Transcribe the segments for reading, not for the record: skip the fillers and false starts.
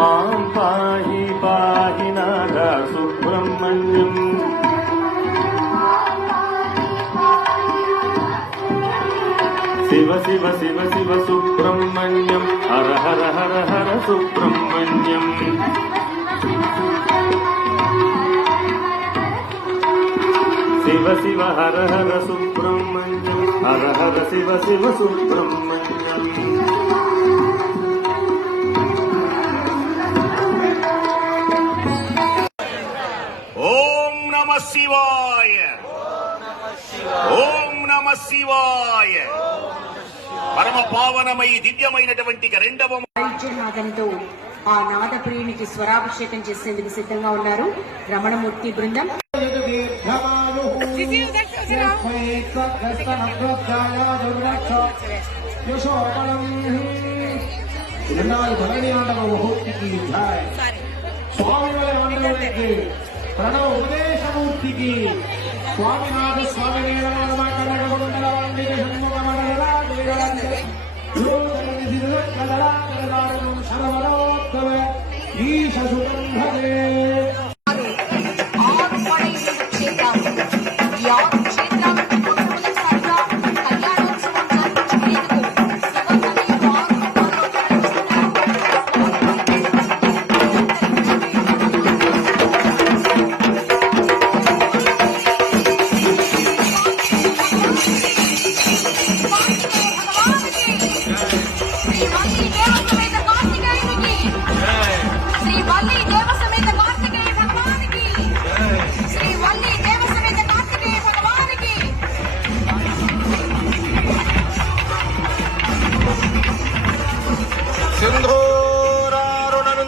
మాం పాహి పాహి నాథ సుబ్రహ్మణ్యం. శివ శివ శివ శివ సుబ్రహ్మణ్యం హర హర హర హర సుబ్రహ్మణ్యం. శివ శివ హర హర సుబ్రహ్మణ్యం హర హర శివ శివ సుబ్రహ్మణ్యం. ఓం నమ శివాయ, ఓం నమ శివాయ. పరమ పావనమై దివ్యమైనటువంటి రెండవ నాదంతో ఆ నాదప్రియునికి స్వరాభిషేకం చేసేందుకు సిద్ధంగా ఉన్నారు రమణమూర్తి బృందం. ప్రణవ ఉపదేశమూర్తికి స్వామినాథ స్వామి ఈశ సుగంధే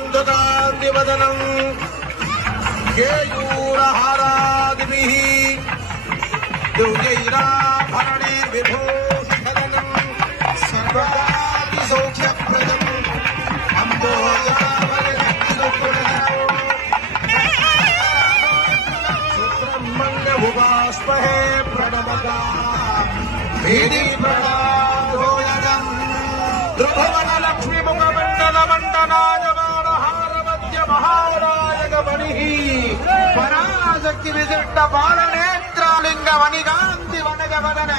సింధూరారుణనందుకాంతివదనం కేయూరహారాదిభిః దివ్యైరాభరణైర్విభూషితదనం సర్వాదిసౌఖ్యప్రదం సుబ్రహ్మణ్యభువాస్మహే ప్రణవగా వేది ప్రణాదోయగం ధ్రువవన లక్ష్మీముఖమండల మండనాయమానహారమధ్య మహారాయగమణి పరాశక్తి విశిష్ట బాలనేత్రాలింగ వనిగాంతి వనగవదన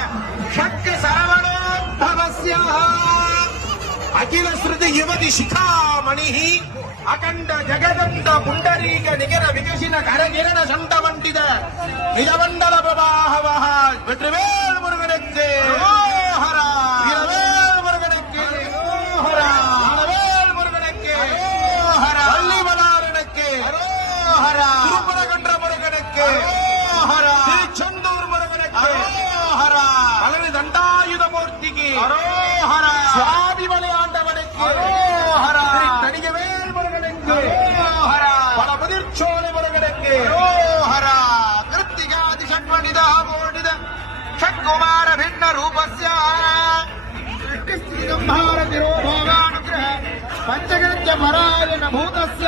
శక్తి సరవణోద్భవస్య అఖిల శృతి యువతి శిఖామణి అఖండ జగదండ పుండరీక నిగర వికసిన కరగిరణ సంట వంటిద నిజమండల ప్రవాహవః వెట్రివేల్ మురుగనెక్కే హరా వీరవేల్ మురుగనెక్కే హరా హరవేల్ మురుగనెక్కే హరా వల్లి వలారనెక్కే హరా తిరుపరగండ్ర మురుగనెక్కే హరా తిరుచెందూర్ మురుగనెక్కే హరా పలవి దండాయుధమూర్తికి హరా స్వామి బలి ఆండవనెక్కే హరా తడిగవేల్ మురుగనెక్కే హరా పలముదిర్చోలి మురుగనెక్కే హరా కృత్తిగాది షణ్మణిద మోడిద షట్కుమార భిన్న రూపస్య సృష్టి స్థితి సంహార తిరోభోగానుగ్రహ పంచగత్య పరాయణ భూతస్య